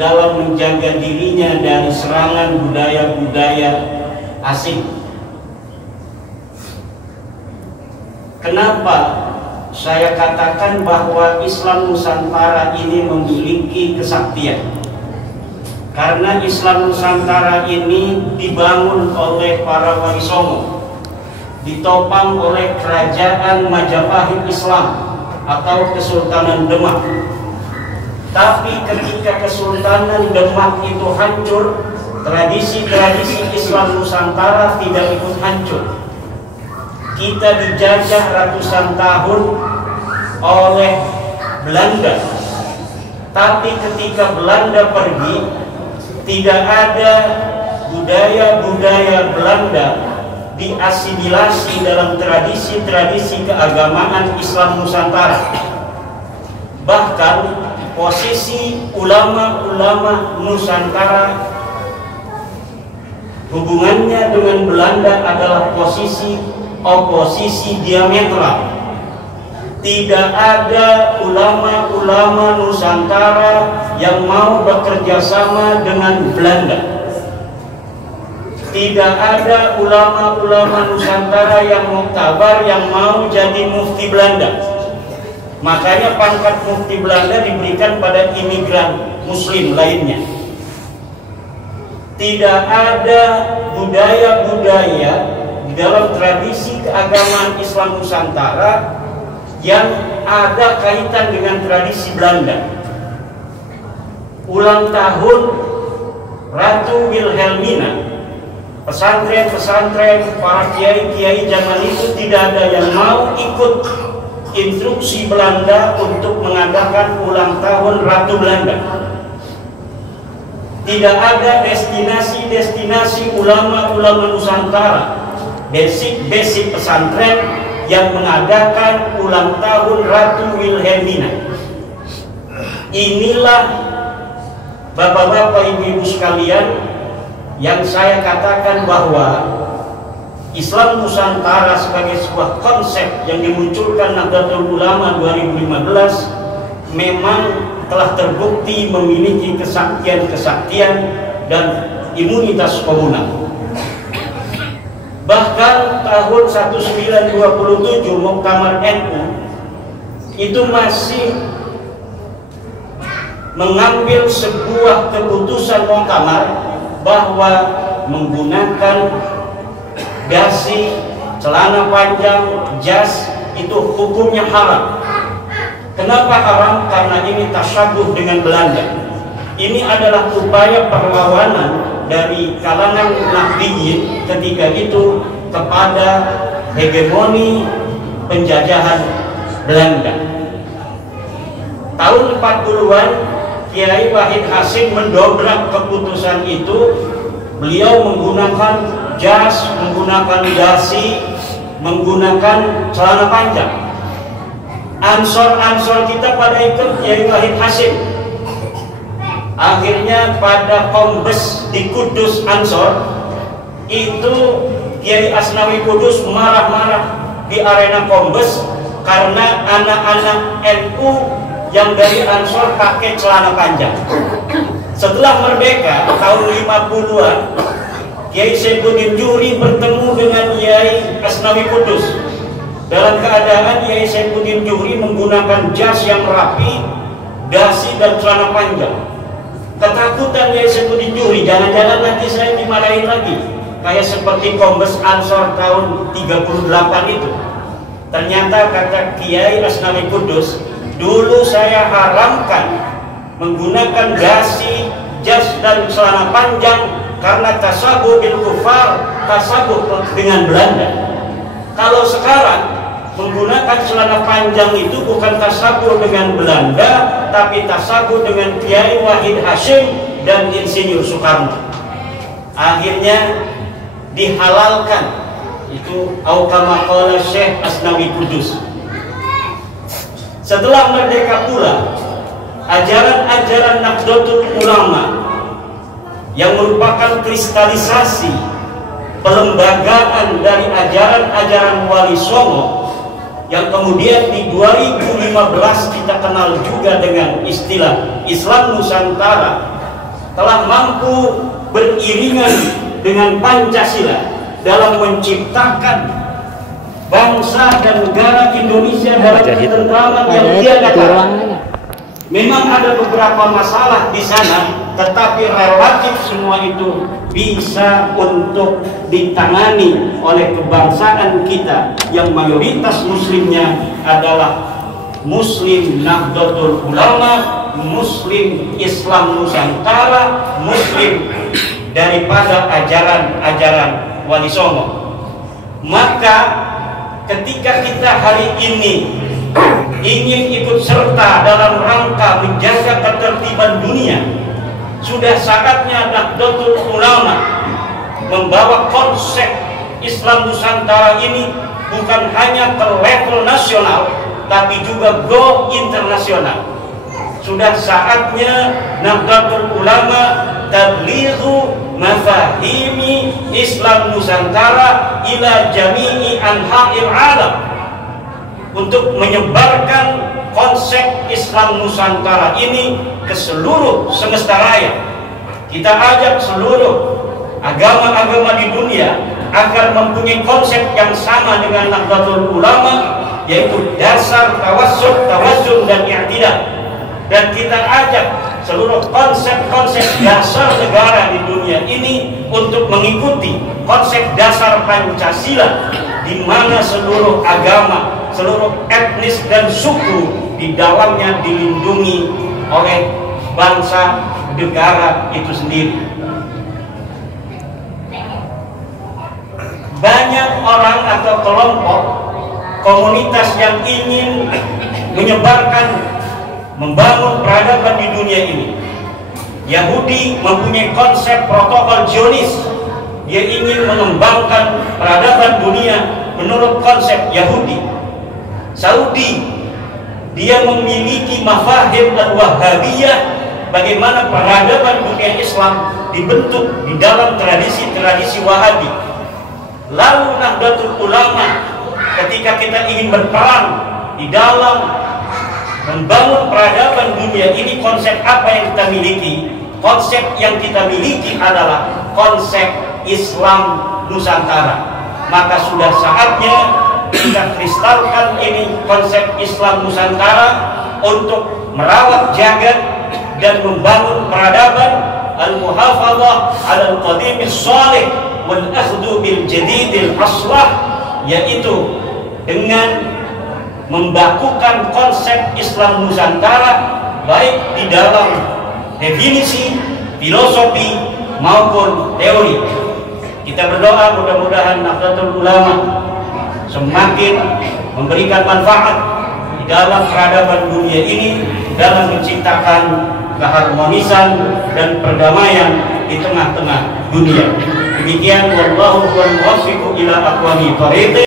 dalam menjaga dirinya dari serangan budaya-budaya asing. Kenapa saya katakan bahwa Islam Nusantara ini memiliki kesaktian? Karena Islam Nusantara ini dibangun oleh para wali songo, ditopang oleh kerajaan Majapahit Islam atau Kesultanan Demak. Tapi ketika Kesultanan Demak itu hancur, tradisi-tradisi Islam Nusantara tidak ikut hancur. Kita dijajah ratusan tahun oleh Belanda. Tapi ketika Belanda pergi, tidak ada budaya-budaya Belanda diasimilasi dalam tradisi-tradisi keagamaan Islam Nusantara. Bahkan posisi ulama-ulama Nusantara hubungannya dengan Belanda adalah posisi oposisi diametral. Tidak ada ulama-ulama Nusantara yang mau bekerja sama dengan Belanda. Tidak ada ulama-ulama Nusantara yang muktabar yang mau jadi mufti Belanda. Makanya pangkat mufti Belanda diberikan pada imigran Muslim lainnya. Tidak ada budaya-budaya di dalam tradisi keagamaan Islam Nusantara yang ada kaitan dengan tradisi Belanda. Ulang tahun Ratu Wilhelmina, pesantren-pesantren, para kiai-kiai zaman itu tidak ada yang mau ikut instruksi Belanda untuk mengadakan ulang tahun Ratu Belanda. Tidak ada destinasi-destinasi ulama-ulama Nusantara, basic pesantren yang mengadakan ulang tahun Ratu Wilhelmina. Inilah bapak-bapak, ibu-ibu sekalian, yang saya katakan bahwa Islam Nusantara sebagai sebuah konsep yang dimunculkan Nahdlatul Ulama 2015 memang telah terbukti memiliki kesaktian-kesaktian dan imunitas komunal. Bahkan tahun 1927 Muktamar NU itu masih mengambil sebuah keputusan muktamar bahwa menggunakan dasi, celana panjang, jas itu hukumnya haram. Kenapa haram? Karena ini tasyabuh dengan Belanda. Ini adalah upaya perlawanan dari kalangan Nahdiyin ketika itu kepada hegemoni penjajahan Belanda. Tahun 40-an Kiai Wahid Hasyim mendobrak keputusan itu. Beliau menggunakan jas, menggunakan dasi, menggunakan celana panjang. Ansor-ansor kita pada ikut Kiai Wahid Hasyim. Akhirnya pada Kombes di Kudus Ansor itu Kiai Asnawi Kudus marah-marah di arena Kombes karena anak-anak NU yang dari Ansor pakai celana panjang. Setelah merdeka tahun 50-an, Kiai Saifuddin Juri bertemu dengan Kiai Asnawi Kudus. Dalam keadaan Kiai Saifuddin Juri menggunakan jas yang rapi, dasi dan celana panjang. Ketakutan Kiai Saifuddin Juri, jangan-jangan nanti saya dimarahin lagi kayak seperti Kombes Ansor tahun 38 itu. Ternyata kata Kiai Asnawi Kudus, dulu saya haramkan menggunakan dasi, jas dan celana panjang karena tasabuh bil kufar, tasabuh dengan Belanda. Kalau sekarang menggunakan celana panjang itu bukan tasabuh dengan Belanda, tapi tasabuh dengan Kiai Wahid Hasyim dan Insinyur Soekarno. Akhirnya dihalalkan itu kama qala Syekh Asnawi Kudus. Setelah merdeka pula, ajaran-ajaran Nahdlatul Ulama yang merupakan kristalisasi pelembagaan dari ajaran-ajaran Wali Songo yang kemudian di 2015 kita kenal juga dengan istilah Islam Nusantara telah mampu beriringan dengan Pancasila dalam menciptakan bangsa dan negara Indonesia dalam ketentraman yang tiada. Memang ada beberapa masalah di sana, tetapi relatif semua itu bisa untuk ditangani oleh kebangsaan kita yang mayoritas muslimnya adalah Muslim Nahdlatul Ulama, Muslim Islam Nusantara, Muslim daripada ajaran-ajaran Wali Songo. Maka ketika kita hari ini ingin ikut serta dalam rangka menjaga ketertiban dunia, sudah saatnya Nahdlatul Ulama membawa konsep Islam Nusantara ini bukan hanya ke level nasional, tapi juga go internasional. Sudah saatnya Nahdlatul Ulama tablighu mafahimi Islam Nusantara ila jami'i anha'il alam, untuk menyebarkan konsep Islam Nusantara ini ke seluruh semesta raya. Kita ajak seluruh agama-agama di dunia agar mempunyai konsep yang sama dengan Nahdlatul Ulama, yaitu dasar tawassul, tawazun, dan i'tidal. Dan kita ajak seluruh konsep-konsep dasar negara di dunia ini untuk mengikuti konsep dasar Pancasila, di mana seluruh agama, seluruh etnis dan suku di dalamnya dilindungi oleh bangsa negara itu sendiri. Banyak orang atau kelompok komunitas yang ingin menyebarkan, membangun peradaban di dunia ini. Yahudi mempunyai konsep protokol Zionis. Dia ingin mengembangkan peradaban dunia menurut konsep Yahudi. Saudi, dia memiliki mafahim al-Wahhabiyah, bagaimana peradaban dunia Islam dibentuk di dalam tradisi-tradisi Wahabi. Lalu Nahdlatul Ulama, ketika kita ingin berperan di dalam membangun peradaban dunia ini, konsep apa yang kita miliki? Konsep yang kita miliki adalah konsep Islam Nusantara. Maka sudah saatnya kita kristalkan ini konsep Islam Nusantara untuk merawat jagat dan membangun peradaban al-muhafadzah al-qadimis salih wal akhdhu bil jadidil aslah, yaitu dengan membakukan konsep Islam Nusantara baik di dalam definisi, filosofi maupun teori. Kita berdoa mudah-mudahan Nahdlatul Ulama semakin memberikan manfaat di dalam peradaban dunia ini, dalam menciptakan keharmonisan dan perdamaian di tengah-tengah dunia. Demikian, wallahu muwaffiq ila aqwamit thoriq.